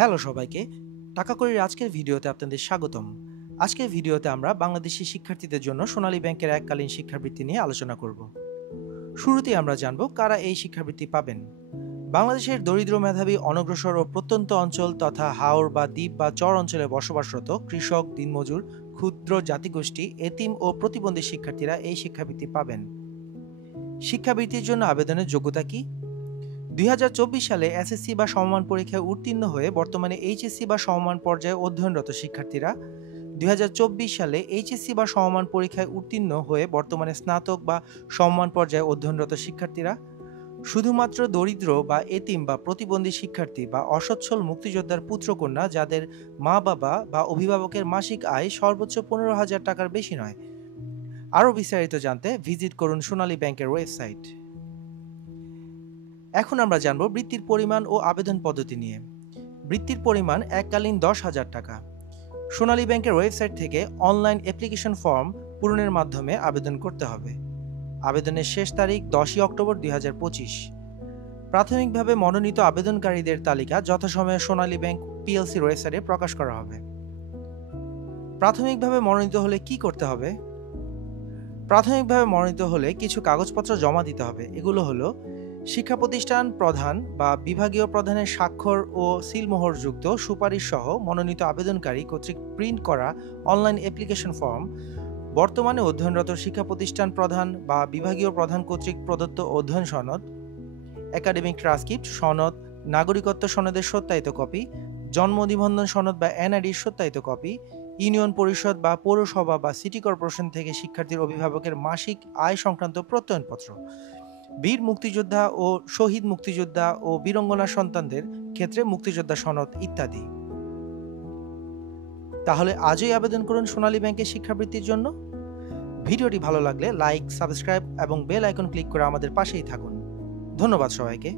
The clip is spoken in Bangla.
হ্যালো সবাইকে, টাকা কড়ির আজকের ভিডিওতে আপনাদের স্বাগতম। আজকের ভিডিওতে আমরা বাংলাদেশি শিক্ষার্থীদের জন্য সোনালী ব্যাংকের এককালীন শিক্ষাবৃত্তি নিয়ে আলোচনা করব। শুরুতেই আমরা জানব কারা এই শিক্ষাবৃত্তি পাবেন। বাংলাদেশের দরিদ্র মেধাবী অনগ্রসর ও প্রত্যন্ত অঞ্চল তথা হাওর বা দ্বীপ বা চর অঞ্চলে বসবাসরত কৃষক, দিনমজুর, ক্ষুদ্র জাতিগোষ্ঠী, এতিম ও প্রতিবন্ধী শিক্ষার্থীরা এই শিক্ষাবৃত্তি পাবেন। শিক্ষাবৃত্তির জন্য আবেদনের যোগ্যতা কি? 2024 সালে এসএসসি বা সমমান পরীক্ষায় উত্তীর্ণ হয়ে বর্তমানে এইচএসসি বা সমমান পর্যায়ে অধ্যয়নরত শিক্ষার্থীরা, 2024 সালে এইচএসসি বা সমমান পরীক্ষায় উত্তীর্ণ হয়ে বর্তমানে স্নাতক বা সমমান পর্যায়ে অধ্যয়নরত শিক্ষার্থীরা, শুধুমাত্র দরিদ্র বা এতিম বা প্রতিবন্ধী শিক্ষার্থী বা অসচ্ছল মুক্তিযোদ্ধার পুত্রকন্যা যাদের মা বাবা বা অভিভাবকের মাসিক আয় সর্বোচ্চ 15,000 টাকার বেশি নয়। আরও বিস্তারিত জানতে ভিজিট করুন সোনালী ব্যাংকের ওয়েবসাইট। এখন আমরা জানব বৃত্তির পরিমাণ ও আবেদন পদ্ধতি নিয়ে। বৃত্তির পরিমাণ এককালীন 10,000 টাকা। সোনালী ব্যাংকের ওয়েবসাইট থেকে অনলাইন অ্যাপ্লিকেশন ফর্ম পূরণের মাধ্যমে আবেদন করতে হবে। আবেদনের শেষ তারিখ 10 অক্টোবর 2025। প্রাথমিকভাবে মনোনীত আবেদনকারীদের তালিকা যথাসময়ে সোনালী ব্যাংক পিএলসির ওয়েবসাইটে প্রকাশ করা হবে। প্রাথমিকভাবে মনোনীত হলে কি করতে হবে? প্রাথমিকভাবে মনোনীত হলে কিছু কাগজপত্র জমা দিতে হবে। এগুলো হলো শিক্ষা প্রতিষ্ঠান প্রধান বা বিভাগীয় প্রধানের স্বাক্ষর ও সিলমোহরযুক্ত সুপারিশ সহ মনোনীত আবেদনকারী কর্তৃক প্রিন্ট করা অনলাইন অ্যাপ্লিকেশন ফর্ম, বর্তমানে অধ্যয়নরত শিক্ষা প্রতিষ্ঠান প্রধান বা বিভাগীয় প্রধান কর্তৃক প্রদত্ত অধ্যয়ন সনদ, একাডেমিক ট্রান্সক্রিপ্ট সনদ, নাগরিকত্ব সনদের সত্যায়িত কপি, জন্ম নিবন্ধন সনদ বা এনআইডির সত্যায়িত কপি, ইউনিয়ন পরিষদ বা পৌরসভা বা সিটি কর্পোরেশন থেকে শিক্ষার্থীর অভিভাবকের মাসিক আয় সংক্রান্ত প্রত্যয়নপত্র, বীর মুক্তিযোদ্ধা ও শহীদ মুক্তিযোদ্ধা ও বীরঙ্গনা সন্তানদের ক্ষেত্রে মুক্তিযোদ্ধা সনদ ইত্যাদি। তাহলে আজই আবেদন করুন সোনালী ব্যাংকের শিক্ষাবৃত্তির জন্য। ভিডিওটি ভালো লাগলে লাইক, সাবস্ক্রাইব এবং বেল আইকন ক্লিক করে আমাদের পাশেই থাকুন। ধন্যবাদ সবাইকে।